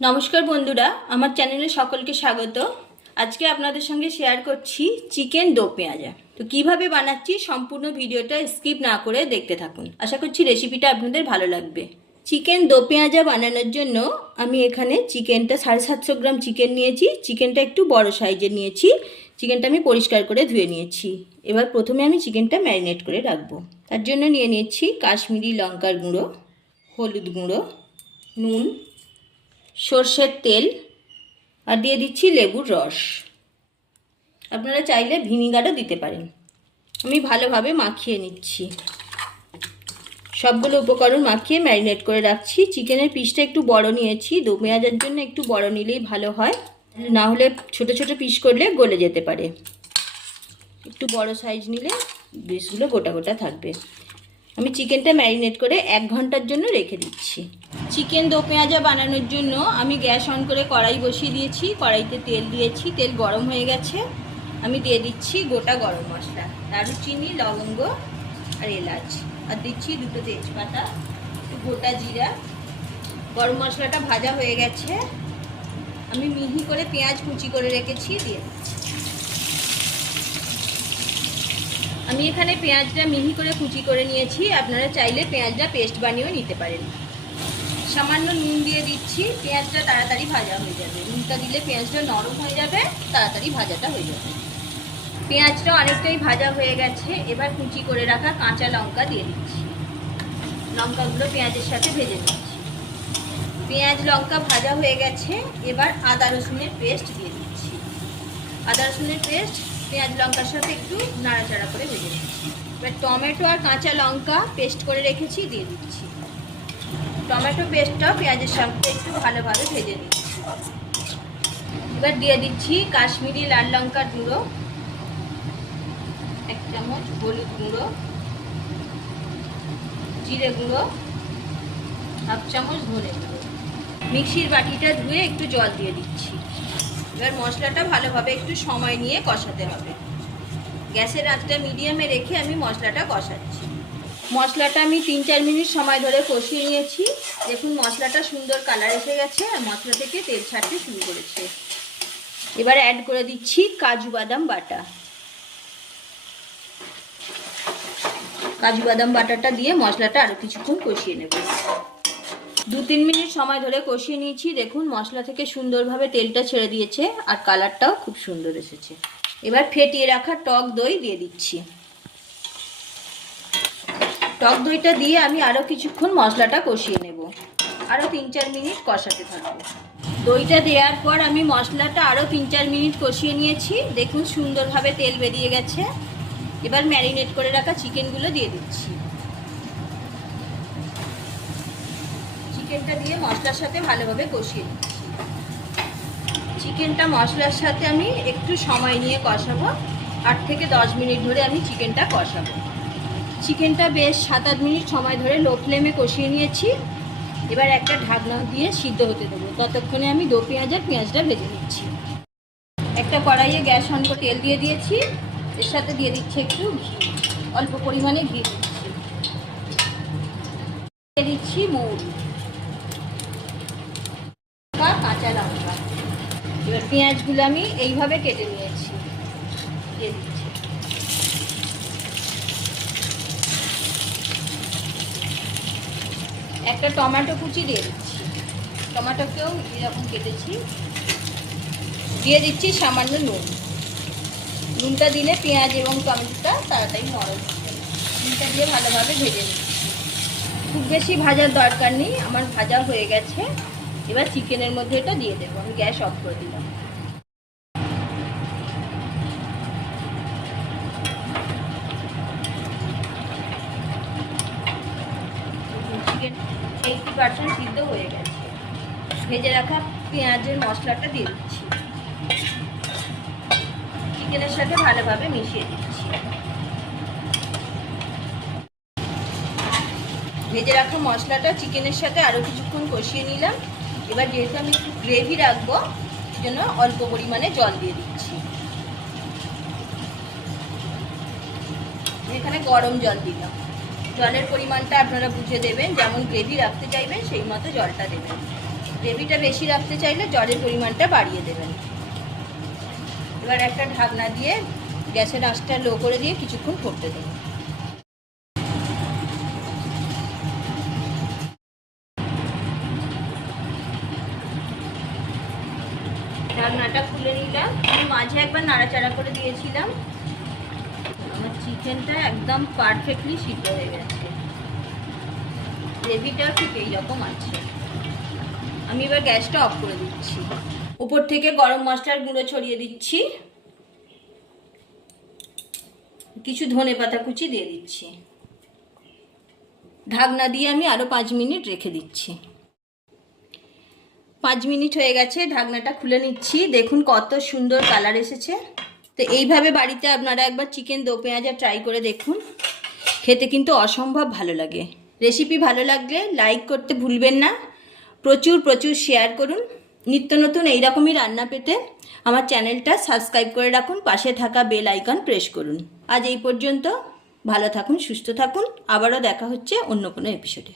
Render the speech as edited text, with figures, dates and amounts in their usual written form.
নমস্কার বন্ধুরা, আমার চ্যানেলে সকলকে স্বাগত। আজকে আপনাদের সঙ্গে শেয়ার করছি চিকেন দো পেঁয়াজা। তো কিভাবে বানাচ্ছি সম্পূর্ণ ভিডিওটা স্কিপ না করে দেখতে থাকুন। আশা করছি রেসিপিটা আপনাদের ভালো লাগবে। চিকেন দো পেঁয়াজা বানানোর জন্য আমি এখানে চিকেনটা 750 গ্রাম চিকেন নিয়েছি। চিকেনটা একটু বড় সাইজের নিয়েছি। চিকেনটা আমি পরিষ্কার করে ধুয়ে নিয়েছি। এবার প্রথমে আমি চিকেনটা ম্যারিনেট করে রাখবো। তার জন্য নিয়ে নিয়েছি কাশ্মীরি লঙ্কার গুঁড়ো, হলুদ গুঁড়ো, নুন, সর্ষের তেল আর দিয়ে দিচ্ছি লেবুর রস। আপনারা চাইলে ভিনিগারও দিতে পারেন। আমি ভালোভাবে মাখিয়ে নিচ্ছি। সবগুলো উপকরণ মাখিয়ে ম্যারিনেট করে রাখছি। চিকেনের পিসটা একটু বড় নিয়েছি। দো পেঁয়াজের জন্য একটু বড় নিলেই ভালো হয়, না হলে ছোট ছোট পিস করলে গলে যেতে পারে। একটু বড় সাইজ নিলে পিসগুলো গোটা গোটা থাকবে। আমি চিকেনটা ম্যারিনেট করে 1 ঘন্টার জন্য রেখে দিচ্ছি। চিকেন দো পেঁয়াজা বানানোর জন্য আমি গ্যাস অন করে কড়াই বসিয়ে দিয়েছি। কড়াইতে তেল দিয়েছি, তেল গরম হয়ে গেছে। আমি দিয়ে দিচ্ছি গোটা গরম মশলা, দারুচিনি, লবঙ্গ আর এলাচ, আর দিচ্ছি 2টো তেজপাতা, একটু গোটা জিরা। গরম মশলাটা ভাজা হয়ে গেছে। আমি মিহি করে পেঁয়াজ কুচি করে রেখেছি, দিয়ে দিচ্ছি। আমি এখানে পেঁয়াজটা মিহি করে কুচি করে নিয়েছি। আপনারা চাইলে পেঁয়াজটা পেস্ট বানিয়েও নিতে পারেন। সামান্য নুন দিয়ে দিচ্ছি, পেঁয়াজটা তাড়াতাড়ি ভাজা হয়ে যাবে। নুনটা দিলে পেঁয়াজটা নরম হয়ে যাবে, তাড়াতাড়ি ভাজাটা হয়ে যাবে। পেঁয়াজটা অনেকটাই ভাজা হয়ে গেছে। এবার কুচি করে রাখা কাঁচা লঙ্কা দিয়ে দিচ্ছি। লঙ্কাগুলো পেঁয়াজের সাথে ভেজে নিচ্ছি। পেঁয়াজ লঙ্কা ভাজা হয়ে গেছে। এবার আদা রসুনের পেস্ট দিয়ে দিচ্ছি। আদা রসুনের পেস্ট পেঁয়াজ লঙ্কার সাথে একটু নাড়াচাড়া করে ভেজে নিচ্ছি। এবার টমেটো আর কাঁচা লঙ্কা পেস্ট করে রেখেছি, দিয়ে দিচ্ছি। টমেটো পেস্টটা পেঁয়াজের সাথে একটু ভালোভাবে ভেজে নিচ্ছি। এবার দিয়ে দিচ্ছি কাশ্মীরি লাল লঙ্কার গুঁড়ো 1 চামচ, হলুদ গুঁড়ো, জিরে গুঁড়ো 1/2 চামচ, ধনে গুঁড়ো। মিক্সির বাটিটা ধুয়ে একটু জল দিয়ে দিচ্ছি। এবার মশলাটা ভালোভাবে একটু সময় নিয়ে কষাতে হবে। গ্যাসের আঁচটা মিডিয়ামে রেখে আমি মশলাটা কষাচ্ছি। মশলাটা আমি 3-4 মিনিট সময় ধরে কষিয়ে নিয়েছি। দেখুন মশলাটা সুন্দর কালার এসে গেছে আর মশলা থেকে তেল ছাড়তে শুরু করেছে। এবার অ্যাড করে দিচ্ছি কাজু বাদাম বাটা। কাজু বাদাম বাটাটা দিয়ে মশলাটা আরও কিছুক্ষণ কষিয়ে নেব। 2-3 মিনিট সময় ধরে কষিয়ে নিয়েছি। দেখুন মশলা থেকে সুন্দরভাবে তেলটা ছেড়ে দিয়েছে আর কালারটাও খুব সুন্দর এসেছে। এবার ফেটিয়ে রাখা টক দই দিয়ে দিচ্ছি। টক দইটা দিয়ে আমি আরও কিছুক্ষণ মশলাটা কষিয়ে নেব। আরও 3-4 মিনিট কষাতে থাকবো। দইটা দেওয়ার পর আমি মশলাটা আরও 3-4 মিনিট কষিয়ে নিয়েছি। দেখুন সুন্দরভাবে তেল বেরিয়ে গেছে। এবার ম্যারিনেট করে রাখা চিকেনগুলো দিয়ে দিচ্ছি। চিকেনটা দিয়ে মশলার সাথে ভালোভাবে কষিয়ে নিচ্ছি। চিকেনটা মশলার সাথে আমি একটু সময় নিয়ে কষাবো। 8 থেকে 10 মিনিট ধরে আমি চিকেনটা কষাবো। চিকেনটা বেশ 7-8 মিনিট সময় ধরে লো ফ্লেমে কষিয়ে নিয়েছি। এবার একটা ঢাকনা দিয়ে সিদ্ধ হতে দেবো। ততক্ষণে আমি দো পেঁয়াজটা ভেজে নিচ্ছি। একটা কড়াইয়ে গ্যাস অন করে তেল দিয়ে দিয়েছি। এর সাথে দিয়ে দিচ্ছি একটু ঘি, অল্প পরিমাণে ঘি দিচ্ছি। দিয়ে দিচ্ছি মৌরি, কাঁচা লঙ্কা। এবার পেঁয়াজগুলো আমি এইভাবে কেটে নিয়েছি, দিয়ে দিচ্ছি। একটা টমেটো কুচি দিয়ে দিচ্ছি। টমেটোকেও এরকম কেটেছি। দিয়ে দিচ্ছি সামান্য নুন। নুনটা দিলে পেঁয়াজ এবং টমেটোটা তাড়াতাড়ি নরম হবে। নুনটা দিয়ে ভালোভাবে ভেজে নিচ্ছি। খুব বেশি ভাজার দরকার নেই, আমার ভাজা হয়ে গেছে। এবার চিকেনের মধ্যে এটা দিয়ে দেবো। আমি গ্যাস অফ করে দিলাম। চিকেন 80% সিদ্ধ হয়ে গেছে। ভেজে রাখা পেঁয়াজের মশলাটা দিয়ে দিচ্ছি। চিকেনের সাথে ভালোভাবে মিশিয়ে দিচ্ছি। ভেজে রাখা মশলাটা চিকেনের সাথে আরও কিছুক্ষণ কষিয়ে নিলাম। এবার যেহেতু আমি একটু গ্রেভি রাখবো, সেই জন্য অল্প পরিমাণে জল দিয়ে দিচ্ছি। এখানে গরম জল দিলাম। জলের পরিমাণটা আপনারা বুঝে দেবেন, যেমন গ্রেভি রাখতে চাইবেন সেই মতো জলটা দেবেন। গ্রেভিটা বেশি রাখতে চাইলে জলের পরিমাণটা বাড়িয়ে দেবেন। এবার একটা ঢাকনা দিয়ে গ্যাসের আঁচটা লো করে দিয়ে কিছুক্ষণ ফুটতে দেবেন। ঢাকনাটা খুলে নিলাম। আমি মাঝে একবার নাড়াচাড়া করে দিয়েছিলাম। আমার চিকেনটা একদম পারফেক্টলি সিদ্ধ হয়ে গেছে। গ্রেভিটা ঠিক এইরকম আছে। আমি এবার গ্যাসটা অফ করে দিচ্ছি। উপর থেকে গরম মশলার গুঁড়ো ছড়িয়ে দিচ্ছি, কিছু ধনেপাতা কুচি দিয়ে দিচ্ছি। ঢাকনা দিয়ে আমি আরও 5 মিনিট রেখে দিচ্ছি। 5 মিনিট হয়ে গেছে, ঢাকনাটা খুলে নিচ্ছি। দেখুন কত সুন্দর কালার এসেছে। তো এইভাবে বাড়িতে আপনারা একবার চিকেন দো পেঁয়াজা ট্রাই করে দেখুন, খেতে কিন্তু অসম্ভব ভালো লাগে। রেসিপি ভালো লাগলে লাইক করতে ভুলবেন না, প্রচুর প্রচুর শেয়ার করুন। নিত্য নতুন এইরকমই রান্না পেতে আমার চ্যানেলটা সাবস্ক্রাইব করে রাখুন, পাশে থাকা বেল আইকন প্রেস করুন। আজ এই পর্যন্ত, ভালো থাকুন, সুস্থ থাকুন। আবারও দেখা হচ্ছে অন্য কোনো এপিসোডে।